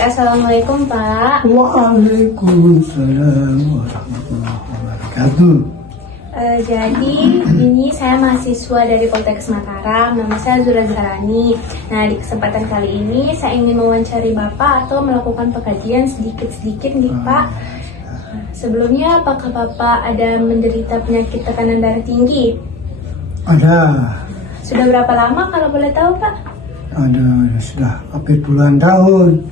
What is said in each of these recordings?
Assalamualaikum Pak. Waalaikumsalam warahmatullahi wabarakatuh. Jadi ini saya mahasiswa dari Poltekkes Mataram. Nama saya Zura Zahrani. Nah, di kesempatan kali ini saya ingin mewawancari Bapak atau melakukan pengkajian sedikit-sedikit nih Pak. Sebelumnya, apakah Bapak ada menderita penyakit tekanan darah tinggi? Ada. Sudah berapa lama kalau boleh tahu Pak? Ada, sudah hampir puluhan tahun.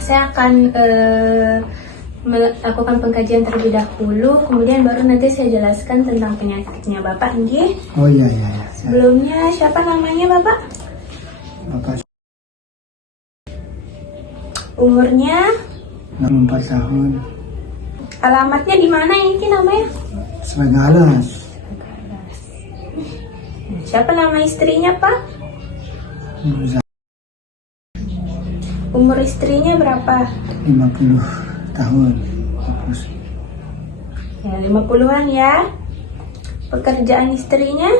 Saya akan melakukan pengkajian terlebih dahulu, kemudian baru nanti saya jelaskan tentang penyakitnya Bapak, nggih. Oh iya. Sebelumnya, siapa namanya Bapak? Bapak Umurnya? 64 tahun. Alamatnya di mana ini namanya? Seragalas. Siapa nama istrinya Pak? Umur Umur istrinya berapa? 50 tahun. Terus Ya, 50-an ya. Pekerjaan istrinya?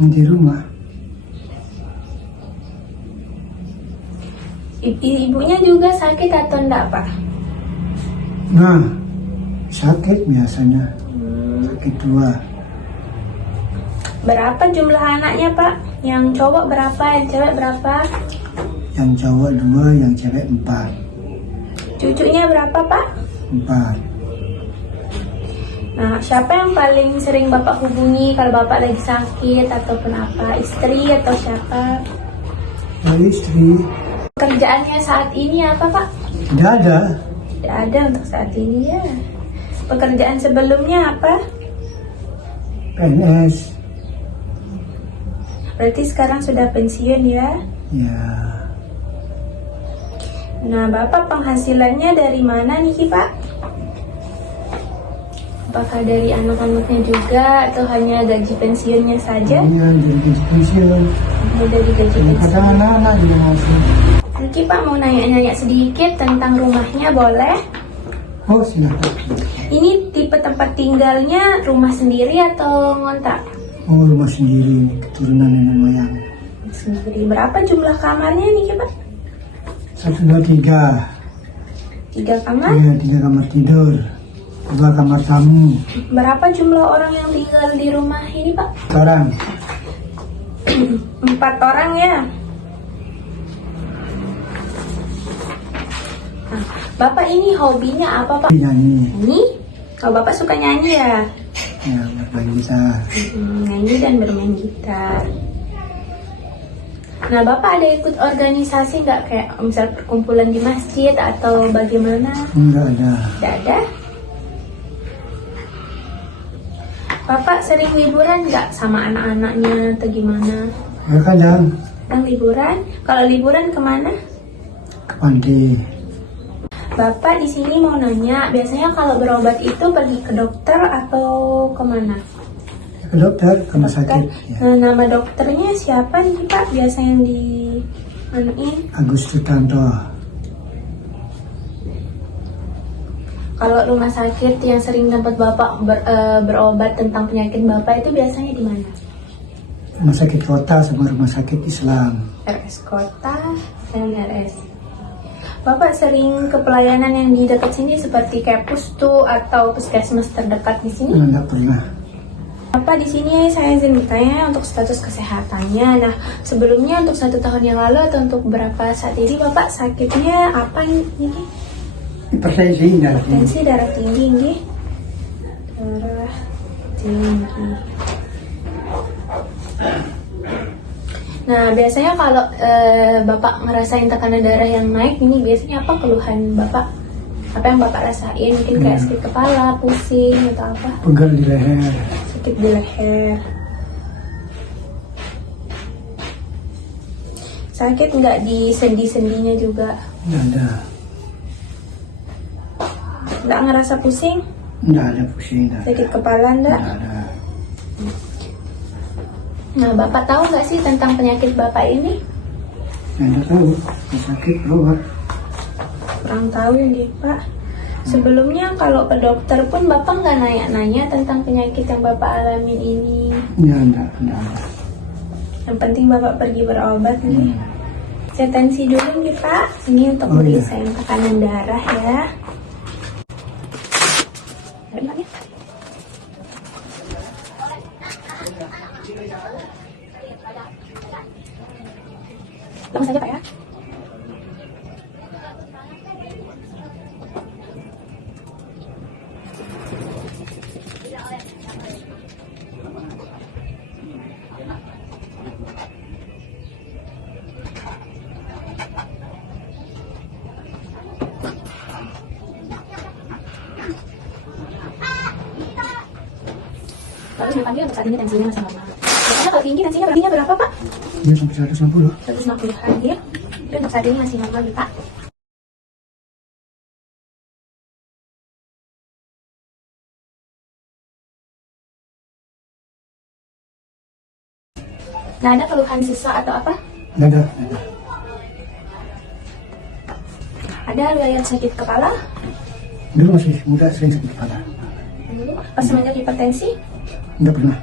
di rumah. Ibunya juga sakit atau enggak Pak? Nah, sakit biasanya. Sakit tua. Berapa jumlah anaknya Pak? Yang cowok berapa, yang cewek berapa? Yang cowok 2, yang cewek 4. Cucunya berapa Pak? 4. Nah, siapa yang paling sering Bapak hubungi kalau Bapak lagi sakit ataupun apa? Istri atau siapa? Istri Kerjaannya saat ini apa Pak? tidak ada. Tidak ada untuk saat ini ya. Pekerjaan sebelumnya apa? PNS. Berarti sekarang sudah pensiun ya. Ya, Nah, Bapak penghasilannya dari mana nih Pak? Apakah dari anak-anaknya juga atau hanya gaji pensiunnya saja? ini jadi pensiun. Hanya dari gaji Kata pensiun. anak-anak dia masih. Nanti Pak mau nanya-nanya sedikit tentang rumahnya boleh? Oh silakan. Ini tipe tempat tinggalnya rumah sendiri atau ngontrak? Oh rumah sendiri, keturunan nenek moyang. Sendiri. Berapa jumlah kamarnya nih Pak? 1, 2, 3. 3 kamar? Iya, 3 kamar tidur, 2 kamar tamu. Berapa jumlah orang yang tinggal di rumah ini Pak? Orang 4 orang ya. Nah, Bapak ini hobinya apa Pak? nyanyi, Nyanyi? Oh, Bapak suka nyanyi ya? ya bermain gitar. Nyanyi dan bermain gitar. Nah, Bapak ada ikut organisasi nggak? Kayak misal perkumpulan di masjid atau bagaimana? Enggak ada. Tidak ada? Bapak sering liburan nggak sama anak-anaknya atau gimana? Ya kadang Yang liburan? Kalau liburan kemana? ke pantai. Bapak di sini mau nanya, biasanya kalau berobat itu pergi ke dokter atau kemana? Ke dokter, ke rumah sakit. Ya. Nah, nama dokternya siapa nih Pak? Biasa yang di anuin? Agus Sutanto. Kalau rumah sakit yang sering tempat Bapak berobat tentang penyakit Bapak itu biasanya di mana? Rumah sakit kota sama rumah sakit Islam. RS Kota dan RS. Bapak sering ke pelayanan yang di dekat sini seperti kayak pustu atau puskesmas terdekat di sini? Enggak pernah. Bapak di sini saya izin bertanya untuk status kesehatannya. Nah, sebelumnya untuk 1 tahun yang lalu atau untuk berapa saat ini Bapak sakitnya apa ini? Hipertensi darah tinggi. Tensi darah tinggi nggih. Darah tinggi. Nah, biasanya kalau Bapak ngerasain tekanan darah yang naik ini biasanya apa keluhan Bapak? Apa yang Bapak rasain? Mungkin kayak sakit kepala, pusing atau apa? Pegal di leher. Sakit di leher. Sakit nggak di sendi-sendinya juga? Enggak ada. Nggak ngerasa pusing? Enggak ada pusing. Enggak Sakit kepala enggak? ada. Nah, Bapak tahu nggak sih tentang penyakit Bapak ini? Enggak tahu. Sakit berobat. Kurang tahu ya Pak. Sebelumnya kalau ke dokter pun Bapak nggak nanya-nanya tentang penyakit yang Bapak alami ini. Ya enggak ada. Yang penting Bapak pergi berobat nih. Cek tensi dulu nih Pak. Ini untuk Oh, iya. merisain tekanan darah ya. Lemas aja Pak ya. Lalu dipanggil untuk saat ini tensinya masih normal. Biasanya kalau tinggi tensinya berapa Pak? Dia sampai 160. 150-an ya. Tapi untuk saat ini masih normal nih Pak. Nggak ada keluhan sisa atau apa? Nggak ada. Ada riwayat sakit kepala? Dulu masih muda sering sakit kepala. Pas semenjak hipertensi? Nggak pernah.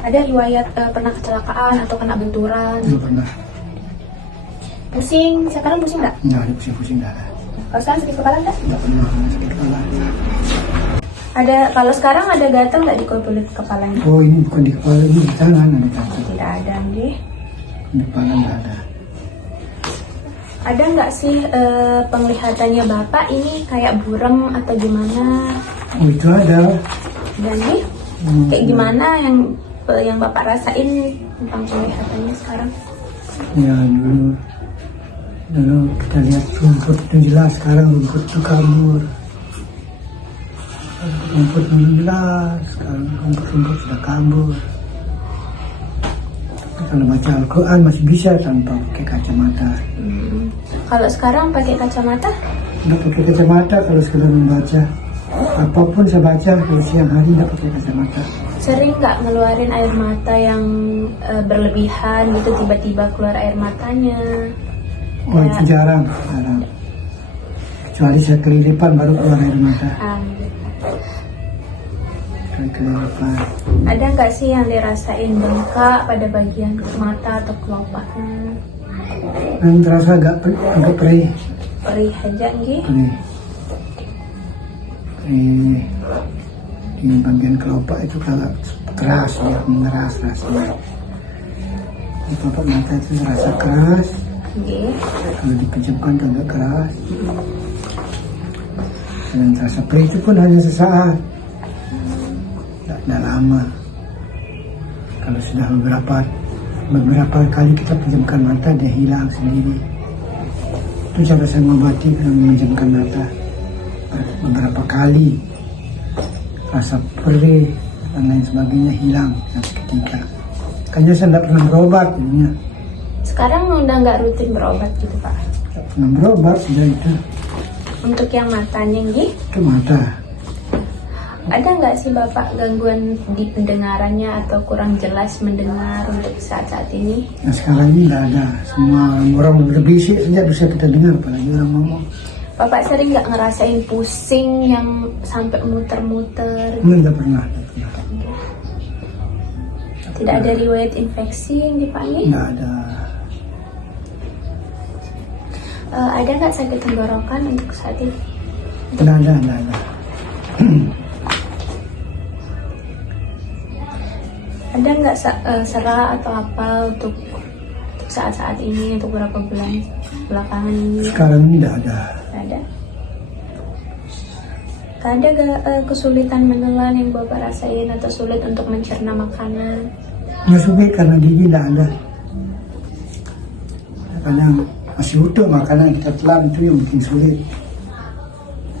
Ada riwayat pernah kecelakaan atau kena benturan? Nggak pernah. Pusing? Sekarang pusing nggak? Nggak ada pusing-pusing, nggak ada. Kalau sekarang sakit kepala nggak? Nggak pernah sakit kepala. Ada. Kalau sekarang ada gatal nggak di kulit kepalanya? Oh, ini bukan di kepala, ini di tangan ada gatal. Tidak ada nih. Di kepala nggak ada. Ada nggak sih penglihatannya Bapak ini kayak buram atau gimana? Oh, itu ada. Dan nih, kayak gimana yang Bapak rasain tentang penglihatannya sekarang? Ya dulu kita lihat rumput itu jelas, sekarang rumput itu kabur. Rumput itu jelas, sekarang rumput sudah kabur. Tapi kalau baca Al-Quran masih bisa tanpa pakai kacamata. Kalau sekarang pakai kacamata? Nggak pakai kacamata kalau sekedar membaca. Apapun saya baca kalau siang hari nggak pakai kacamata. Sering nggak ngeluarin air mata yang berlebihan gitu, tiba-tiba keluar air matanya? Oh, itu jarang. Kecuali saya kelilipan baru keluar air mata. Kelilipan. Ada nggak sih yang dirasain bengkak pada bagian mata atau kelopaknya? Dan terasa agak perih. Perih aja nggih? Perih. Di bagian kelopak itu kalau keras, ya mengeras rasanya. Di kelopak mata itu terasa keras. Nggih. Kalau dipejamkan agak keras. Dan terasa perih itu pun hanya sesaat. Tidak lama. Kalau sudah beberapa kali kita pejamkan mata, dia hilang sendiri. Itu cara saya mengobati kalau memejamkan mata. Beberapa kali rasa perih dan lain sebagainya hilang seketika. Makanya saya tidak pernah berobat. Sekarang udah nggak rutin berobat gitu Pak? Tidak pernah berobat sudah itu. Untuk yang matanya nggih? Itu mata. Ada nggak sih Bapak gangguan di pendengarannya atau kurang jelas mendengar untuk saat-saat ini? Nah sekarang ini tidak ada. Semua orang berbisik saja bisa kita dengar, apalagi orang ngomong. Bapak sering nggak ngerasain pusing yang sampai muter-muter? Tidak pernah. Tidak ada riwayat infeksi yang dipanggil? Tidak ada. Ada nggak sakit tenggorokan untuk saat ini? Tidak ada. Ada nggak serak atau apa untuk saat-saat ini, untuk beberapa bulan belakangan ini? Sekarang ini tidak ada. Ada. Ada gak kesulitan menelan yang Bapak rasain atau sulit untuk mencerna makanan? Nggak sulit karena gigi tidak ada. Kadang masih utuh makanan kita telan, itu yang bikin sulit.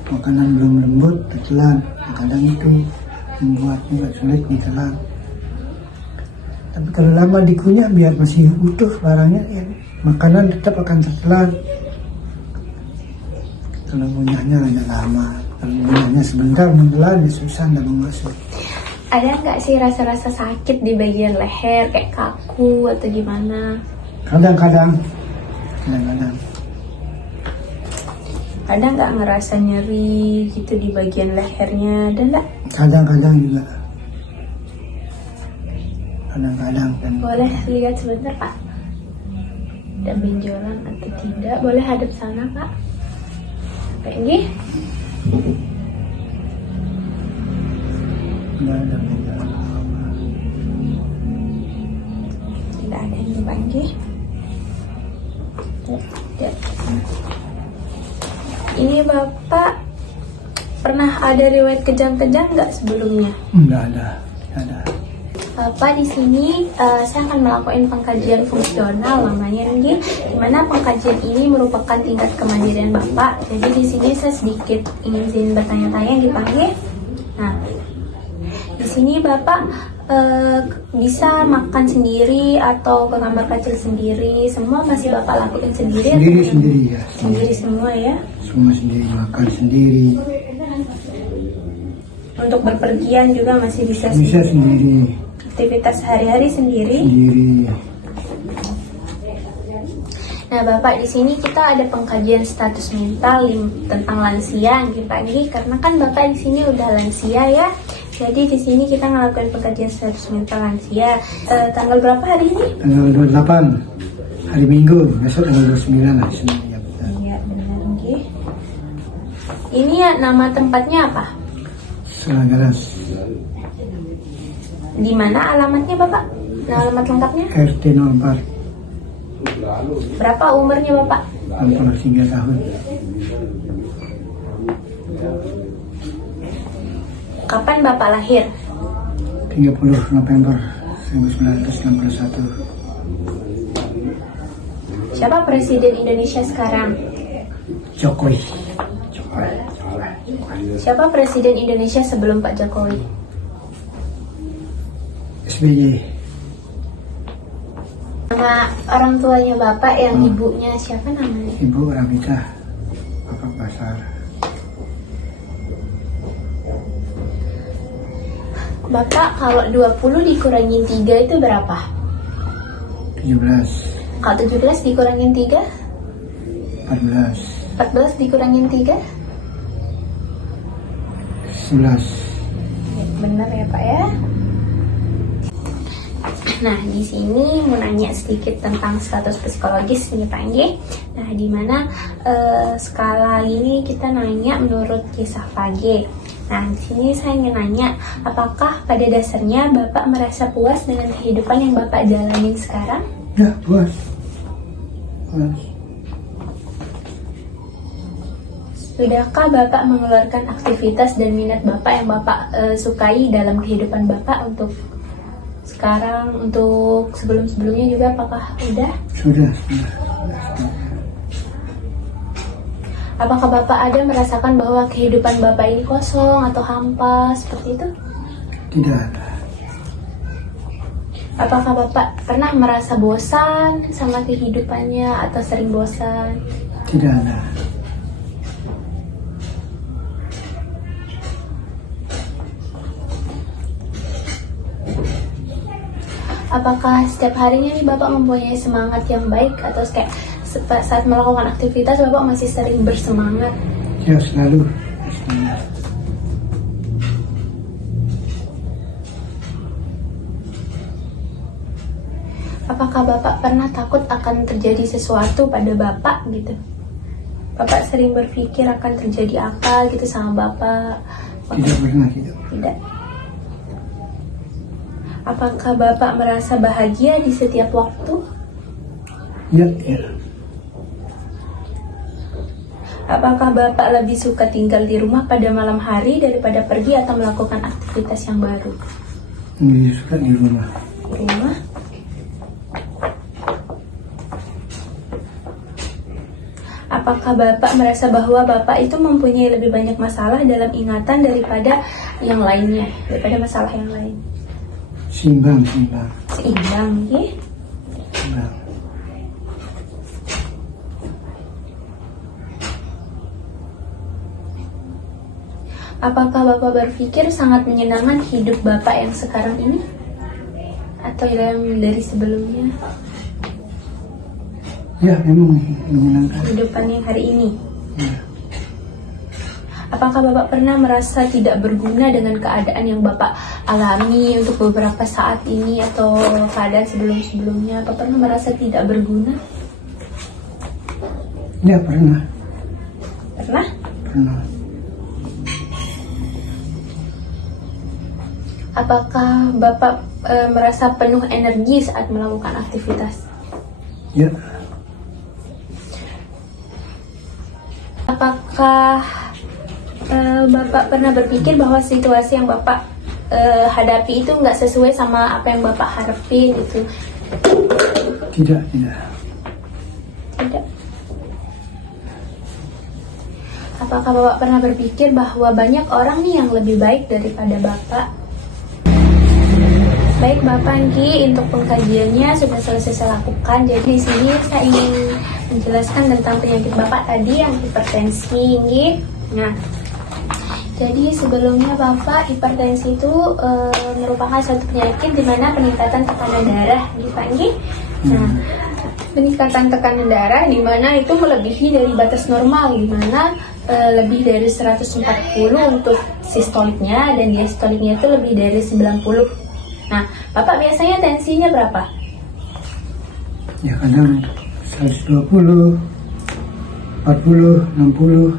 Makanan belum lembut ditelan, kadang itu membuatnya sulit ditelan. Tapi kalau lama dikunyah biar masih utuh barangnya, ya, makanan tetap akan tertelan. Kalau ngunyahnya hanya lama, kalau ngunyahnya sebentar menelan ya susah, tidak mau masuk. Ada nggak sih rasa-rasa sakit di bagian leher kayak kaku atau gimana? Kadang-kadang. Ada nggak ngerasa nyeri gitu di bagian lehernya? Ada nggak? Kadang-kadang juga. kadang-kadang dan Boleh lihat sebentar Pak? Ada benjolan atau tidak? Boleh hadap sana Pak? Kayak gini? tidak ada benjolan. Tidak ada yang Pak Enggi. Tidak. Ini Bapak pernah ada riwayat kejang-kejang nggak sebelumnya? Tidak ada, tidak ada. Bapak di sini saya akan melakukan pengkajian fungsional namanya Enggi, di mana pengkajian ini merupakan tingkat kemandirian Bapak. Jadi di sini saya sedikit ingin bertanya-tanya dipanggil. Nah, di sini Bapak bisa makan sendiri atau ke kamar kecil sendiri, semua masih Bapak lakukan sendiri? Sendiri ya. Sendiri semua ya. Semua sendiri, makan sendiri. Untuk berpergian juga masih bisa Bisa sendiri. Aktivitas sehari-hari sendiri. Sendiri. Nah, Bapak di sini kita ada pengkajian status mental tentang lansia, gitu Pak Enggi, karena kan Bapak di sini udah lansia ya. Jadi di sini kita ngelakuin pengkajian status mental lansia. Tanggal berapa hari ini? Tanggal 28 hari Minggu, besok tanggal 29 hari Senin. Ya, betul. Iya, benar Enggi. Ini ya nama tempatnya apa? Selagaras. Di mana alamatnya Bapak? Nah, alamat lengkapnya? RT 04 Berapa umurnya Bapak? 63 tahun. Kapan Bapak lahir? 30 November 1961. Siapa Presiden Indonesia sekarang? Jokowi. Siapa Presiden Indonesia sebelum Pak Jokowi? SBY. Nama orang tuanya Bapak yang ibunya siapa namanya? Ibu Rabita. Bapak Basar. Bapak kalau 20 dikurangin 3 itu berapa? 17. Kalau 17 dikurangin 3? 14. 14 dikurangin 3? 11. Benar ya Pak ya? Nah, di sini mau nanya sedikit tentang status psikologis nih Pak Enggi. Nah, di mana skala ini kita nanya menurut kisah Fage. Nah, di sini saya ingin nanya, apakah pada dasarnya Bapak merasa puas dengan kehidupan yang Bapak jalanin sekarang? Ya, puas. Puas. Sudahkah Bapak mengeluarkan aktivitas dan minat Bapak yang Bapak sukai dalam kehidupan Bapak untuk sekarang, untuk sebelum-sebelumnya juga apakah udah? Sudah. Apakah Bapak ada merasakan bahwa kehidupan Bapak ini kosong atau hampa seperti itu? Tidak ada. Apakah Bapak pernah merasa bosan sama kehidupannya atau sering bosan? Tidak ada. Apakah setiap harinya nih Bapak mempunyai semangat yang baik atau kayak saat melakukan aktivitas Bapak masih sering bersemangat? Ya, selalu. Apakah Bapak pernah takut akan terjadi sesuatu pada Bapak gitu? Bapak sering berpikir akan terjadi apa gitu sama Bapak? Tidak pernah, tidak. Tidak. Apakah Bapak merasa bahagia di setiap waktu? Ya, ya. Apakah Bapak lebih suka tinggal di rumah pada malam hari daripada pergi atau melakukan aktivitas yang baru? Lebih suka di rumah. Di rumah? Apakah Bapak merasa bahwa Bapak itu mempunyai lebih banyak masalah dalam ingatan daripada yang lainnya, daripada masalah yang lain? Seimbang. Seimbang, ya? Seimbang. Apakah Bapak berpikir sangat menyenangkan hidup Bapak yang sekarang ini? Atau yang dari sebelumnya? Ya, memang menyenangkan. Kehidupan yang hari ini? Ya. Apakah Bapak pernah merasa tidak berguna dengan keadaan yang Bapak alami untuk beberapa saat ini atau keadaan sebelum-sebelumnya? Apa pernah merasa tidak berguna? Ya pernah. Pernah? Pernah. Apakah Bapak merasa penuh energi saat melakukan aktivitas? Ya. Apakah Bapak pernah berpikir bahwa situasi yang Bapak hadapi itu nggak sesuai sama apa yang Bapak harapin gitu? Tidak. Tidak. Apakah Bapak pernah berpikir bahwa banyak orang nih yang lebih baik daripada Bapak? Baik Bapak Anggi, untuk pengkajiannya sudah selesai saya lakukan. Jadi di sini saya ingin menjelaskan tentang penyakit Bapak tadi yang hipertensi, Anggi. Nah, jadi sebelumnya Bapak, hipertensi itu merupakan suatu penyakit di mana peningkatan tekanan darah, Pak Anggi. Nah, peningkatan tekanan darah di mana itu melebihi dari batas normal, di mana lebih dari 140 untuk sistoliknya dan diastoliknya itu lebih dari 90. Nah, Bapak biasanya tensinya berapa? Ya kadang 120, 40, 60.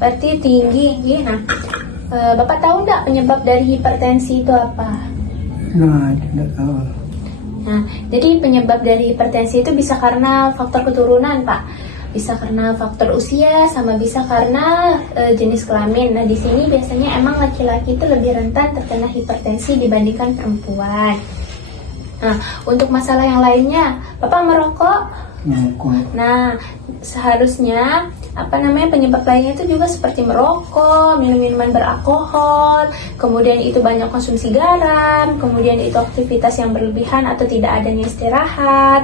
Berarti tinggi. Nah, Bapak tahu nggak penyebab dari hipertensi itu apa? Nah, tidak tahu. Nah, jadi penyebab dari hipertensi itu bisa karena faktor keturunan, Pak. Bisa karena faktor usia, sama bisa karena jenis kelamin. Nah, di sini biasanya emang laki-laki itu lebih rentan terkena hipertensi dibandingkan perempuan. Nah, untuk masalah yang lainnya, Bapak merokok? Merokok. Nah, seharusnya penyebab lainnya itu juga seperti merokok, minum minuman beralkohol, kemudian itu banyak konsumsi garam, kemudian itu aktivitas yang berlebihan atau tidak adanya istirahat.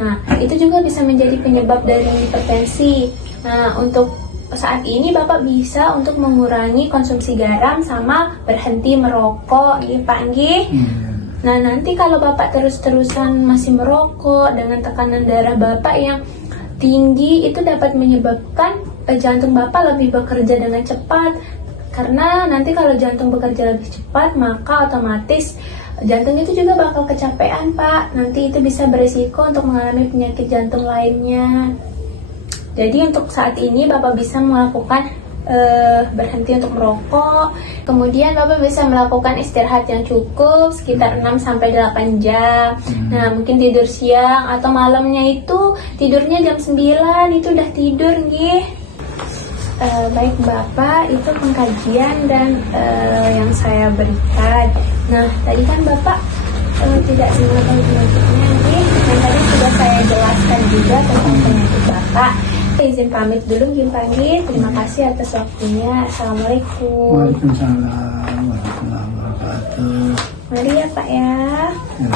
Nah, itu juga bisa menjadi penyebab dari hipertensi. Nah, untuk saat ini Bapak bisa untuk mengurangi konsumsi garam sama berhenti merokok, ya Pak Anggi. Nah, nanti kalau Bapak terus-terusan masih merokok dengan tekanan darah Bapak yang tinggi, itu dapat menyebabkan jantung Bapak lebih bekerja dengan cepat. Karena nanti kalau jantung bekerja lebih cepat, maka otomatis jantung itu juga bakal kecapean, Pak. Nanti itu bisa berisiko untuk mengalami penyakit jantung lainnya. Jadi untuk saat ini Bapak bisa melakukan berhenti untuk merokok. Kemudian Bapak bisa melakukan istirahat yang cukup sekitar 6-8 jam. Nah, mungkin tidur siang atau malamnya itu tidurnya jam 9 itu udah tidur nggih. Baik Bapak, itu pengkajian dan yang saya berikan. Nah, tadi kan Bapak tidak mengetahui penyakitnya nggih. Dan tadi sudah saya jelaskan juga tentang penyakit Bapak. Izin pamit dulu Gim Panggi. Terima kasih atas waktunya. Assalamualaikum. Waalaikumsalam warahmatullahi wabarakatuh. Mari ya Pak ya. Ya.